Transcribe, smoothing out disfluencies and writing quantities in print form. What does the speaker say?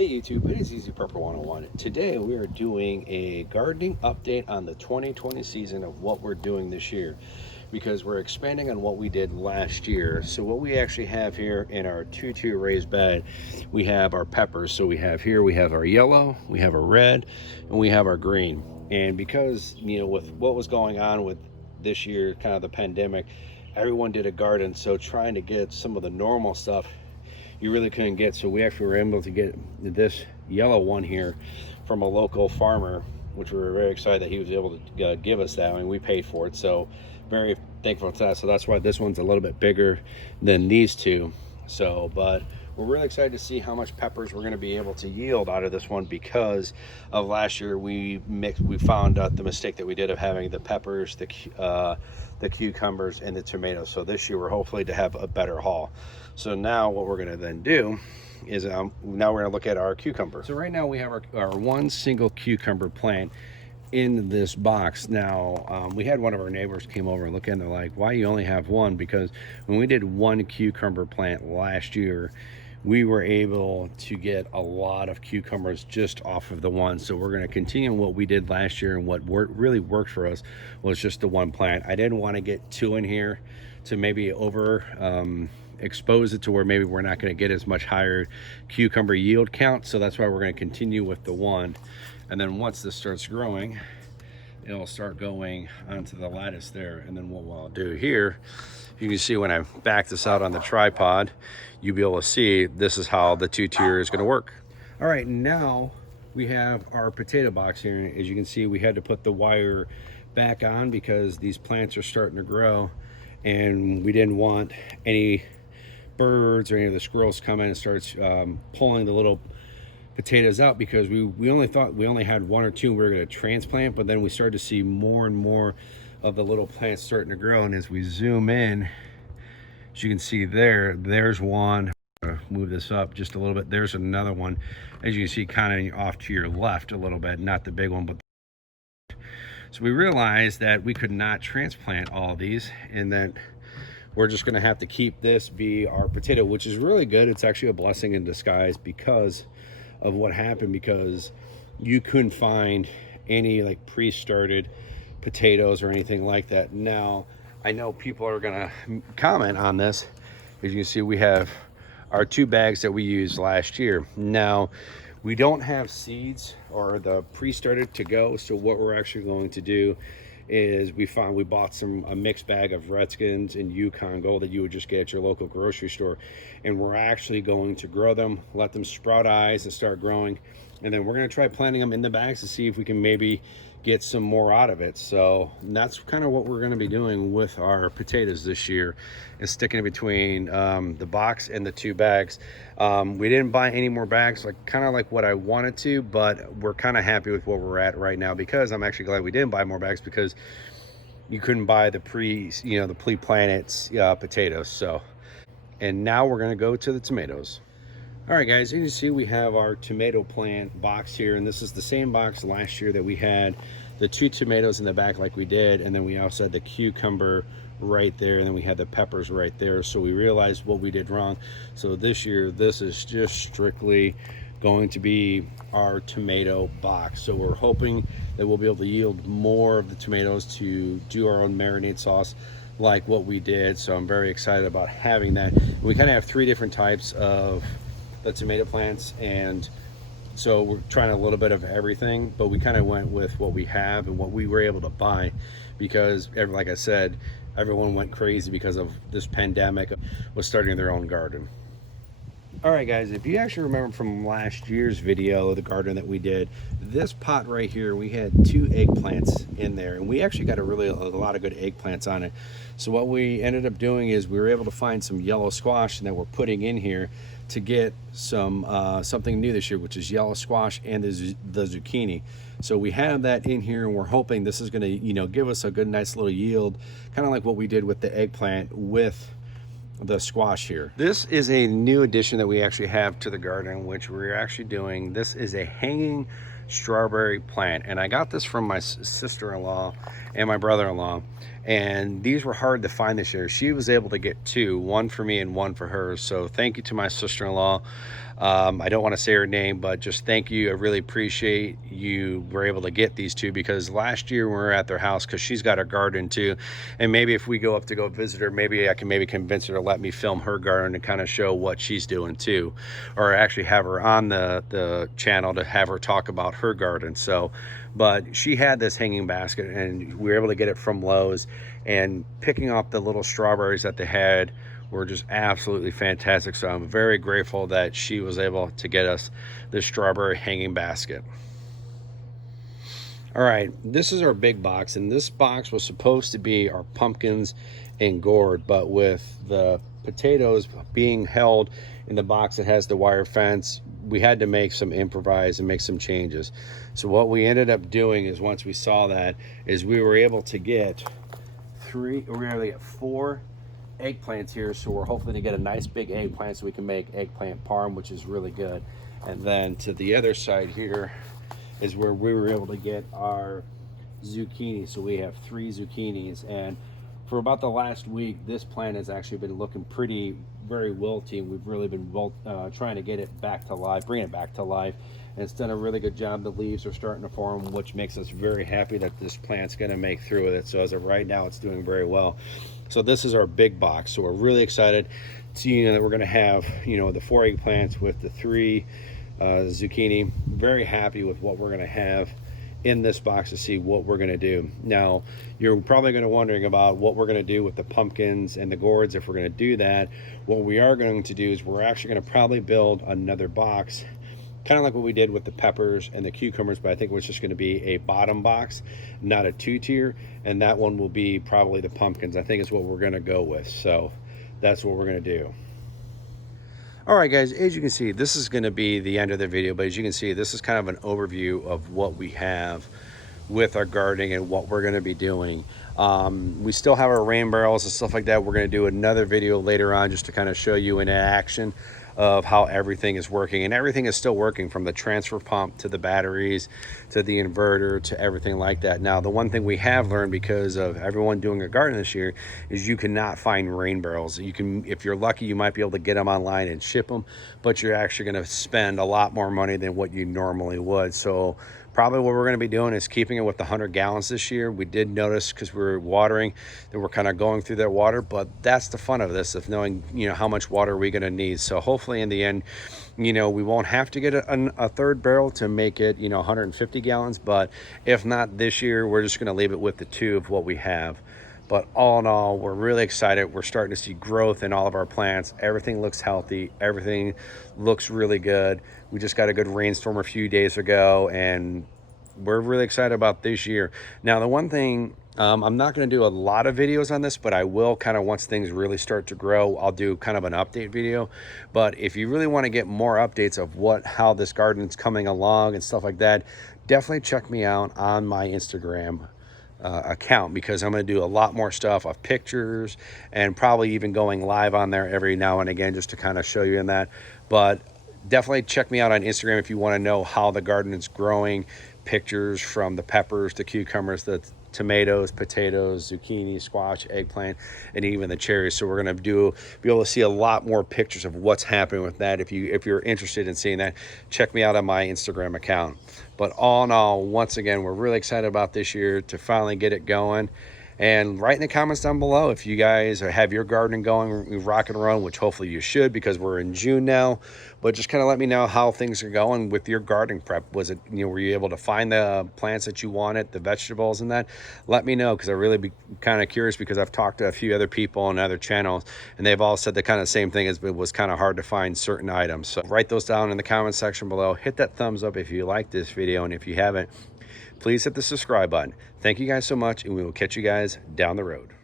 Hey YouTube, it is Easy Prepper 101. Today we are doing a gardening update on the 2020 season of what we're doing this year, because we're expanding on what we did last year. So what we actually have here in our 2-2 raised bed, we have our peppers. So we have our yellow, we have our red, and we have our green. And because, with what was going on with this year, kind of the pandemic, everyone did a garden. So trying to get some of the normal stuff you really couldn't get. So we actually were able to get this yellow one here from a local farmer, which we were very excited that he was able to give us that, and we paid for it. So very thankful for that. So that's why this one's a little bit bigger than these two. So, but we're really excited to see how much peppers we're going to be able to yield out of this one, because of last year we found out the mistake that we did of having the peppers, the cucumbers, and the tomatoes. So this year we're hopefully to have a better haul. So now what we're going to then do is now we're going to look at our cucumber. So right now we have our one single cucumber plant in this box. Now we had one of our neighbors came over and look in, they're like, why you only have one? Because when we did one cucumber plant last year, we were able to get a lot of cucumbers just off of the one. So we're going to continue what we did last year, and what really worked for us was just the one plant. I didn't want to get two in here to maybe expose it to where maybe we're not going to get as much higher cucumber yield count. So that's why we're going to continue with the one. And then once this starts growing, it'll start going onto the lattice there. And then what we'll do here, you can see when I back this out on the tripod, you'll be able to see this is how the 2-tier is going to work. All right, now we have our potato box here. As you can see, we had to put the wire back on because these plants are starting to grow, and we didn't want any birds or any of the squirrels come in and starts pulling the little potatoes out, because we only thought we only had one or two we were going to transplant, but then we started to see more and more of the little plants starting to grow. And as we zoom in, as you can see there's one. Move this up just a little bit. There's another one, as you can see, kind of off to your left a little bit, not the big one, but so we realized that we could not transplant all of these, and that we're just going to have to keep this be our potato, which is really good. It's actually a blessing in disguise because of what happened, because you couldn't find any like pre-started potatoes or anything like that. Now I know people are going to comment on this. As you can see, we have our 2 bags that we used last year. Now we don't have seeds or the pre-started to go, so what we're actually going to do is we bought a mixed bag of Redskins and Yukon Gold that you would just get at your local grocery store, and we're actually going to grow them, let them sprout eyes and start growing, and then we're going to try planting them in the bags to see if we can maybe get some more out of it. So that's kind of what we're going to be doing with our potatoes this year, is sticking between the box and the 2 bags. We didn't buy any more bags, kind of like what I wanted to, but we're kind of happy with where we're at right now, because I'm actually glad we didn't buy more bags, because you couldn't buy the pre-planted potatoes. So, and now we're going to go to the tomatoes. All right, guys, as you can see, we have our tomato plant box here, and this is the same box last year that we had the 2 tomatoes in the back like we did, and then we also had the cucumber right there, and then we had the peppers right there. So we realized what we did wrong. So this year, this is just strictly going to be our tomato box. So we're hoping that we'll be able to yield more of the tomatoes to do our own marinade sauce like what we did. So I'm very excited about having that. We kind of have 3 different types of the tomato plants, and so we're trying a little bit of everything, but we kind of went with what we have and what we were able to buy, because like I said, everyone went crazy because of this pandemic, was starting their own garden. All right, guys, if you actually remember from last year's video, the garden that we did, this pot right here, we had 2 eggplants in there, and we actually got a lot of good eggplants on it. So what we ended up doing is we were able to find some yellow squash, and that we're putting in here to get some something new this year, which is yellow squash and the zucchini. So we have that in here, and we're hoping this is going to give us a good nice little yield, kind of like what we did with the eggplant with the squash here. This is a new addition that we actually have to the garden, which we're actually doing. This is a hanging strawberry plant, and I got this from my sister-in-law and my brother-in-law, and these were hard to find this year. She was able to get 2, one for me and one for her, so thank you to my sister-in-law. I don't want to say her name, but just thank you. I really appreciate you were able to get these two, because last year we were at their house, because she's got a garden too. And maybe if we go up to go visit her, maybe I can convince her to let me film her garden and kind of show what she's doing too. Or actually have her on the channel to have her talk about her garden. So, but she had this hanging basket and we were able to get it from Lowe's, and picking up the little strawberries that they had were just absolutely fantastic. So I'm very grateful that she was able to get us this strawberry hanging basket. All right, this is our big box, and this box was supposed to be our pumpkins and gourd, but with the potatoes being held in the box that has the wire fence, we had to make some improvise and make some changes. So what we ended up doing is, once we saw that, is we were able to get four eggplants here. So we're hoping to get a nice big eggplant so we can make eggplant parm, which is really good. And then to the other side here is where we were able to get our zucchini. So we have 3 zucchinis, and for about the last week, this plant has actually been looking very wilty. We've really been trying to get it back to life, bring it back to life, and it's done a really good job. The leaves are starting to form, which makes us very happy that this plant's going to make through with it. So as of right now, it's doing very well. So this is our big box. So we're really excited to, that we're going to have, the 4 eggplants with the 3 zucchini. Very happy with what we're going to have in this box to see what we're going to do. Now, you're probably going to wondering about what we're going to do with the pumpkins and the gourds. If we're going to do that, what we are going to do is we're actually going to probably build another box, kind of like what we did with the peppers and the cucumbers, but I think it's just going to be a bottom box, not a 2-tier, and that one will be probably the pumpkins. I think is what we're going to go with. So that's what we're going to do. All right, guys, as you can see, this is going to be the end of the video, but as you can see, this is kind of an overview of what we have with our gardening and what we're going to be doing. We still have our rain barrels and stuff like that. We're going to do another video later on just to kind of show you in action of how everything is working, and everything is still working, from the transfer pump to the batteries to the inverter to everything like that. Now, the one thing we have learned because of everyone doing a garden this year is you cannot find rain barrels. You can, if you're lucky, you might be able to get them online and ship them, but you're actually going to spend a lot more money than what you normally would. So probably what we're going to be doing is keeping it with the 100 gallons this year. We did notice, because we were watering, that we're kind of going through that water, but that's the fun of this, of knowing, how much water we're going to need. So hopefully in the end, we won't have to get a third barrel to make it, 150 gallons. But if not this year, we're just going to leave it with the 2 of what we have. But all in all, we're really excited. We're starting to see growth in all of our plants. Everything looks healthy. Everything looks really good. We just got a good rainstorm a few days ago, and we're really excited about this year. Now, the one thing, I'm not going to do a lot of videos on this, but I will kind of, once things really start to grow, I'll do kind of an update video. But if you really want to get more updates of how this garden's coming along and stuff like that, definitely check me out on my Instagram account, because I'm going to do a lot more stuff of pictures, and probably even going live on there every now and again just to kind of show you in that. But definitely check me out on Instagram if you want to know how the garden is growing. Pictures from the peppers, the cucumbers, the tomatoes, potatoes, zucchini, squash, eggplant, and even the cherries. So we're going to be able to see a lot more pictures of what's happening with that. If you're interested in seeing that, check me out on my Instagram account. But all in all, once again, we're really excited about this year to finally get it going. And write in the comments down below if you guys have your gardening going, rock and roll, which hopefully you should, because we're in June now. But just kind of let me know how things are going with your gardening prep. Was it, were you able to find the plants that you wanted, the vegetables and that? Let me know, because I really be kind of curious, because I've talked to a few other people on other channels, and they've all said the kind of same thing, as it was kind of hard to find certain items. So write those down in the comment section below. Hit that thumbs up if you like this video, and if you haven't, please hit the subscribe button. Thank you guys so much, and we will catch you guys down the road.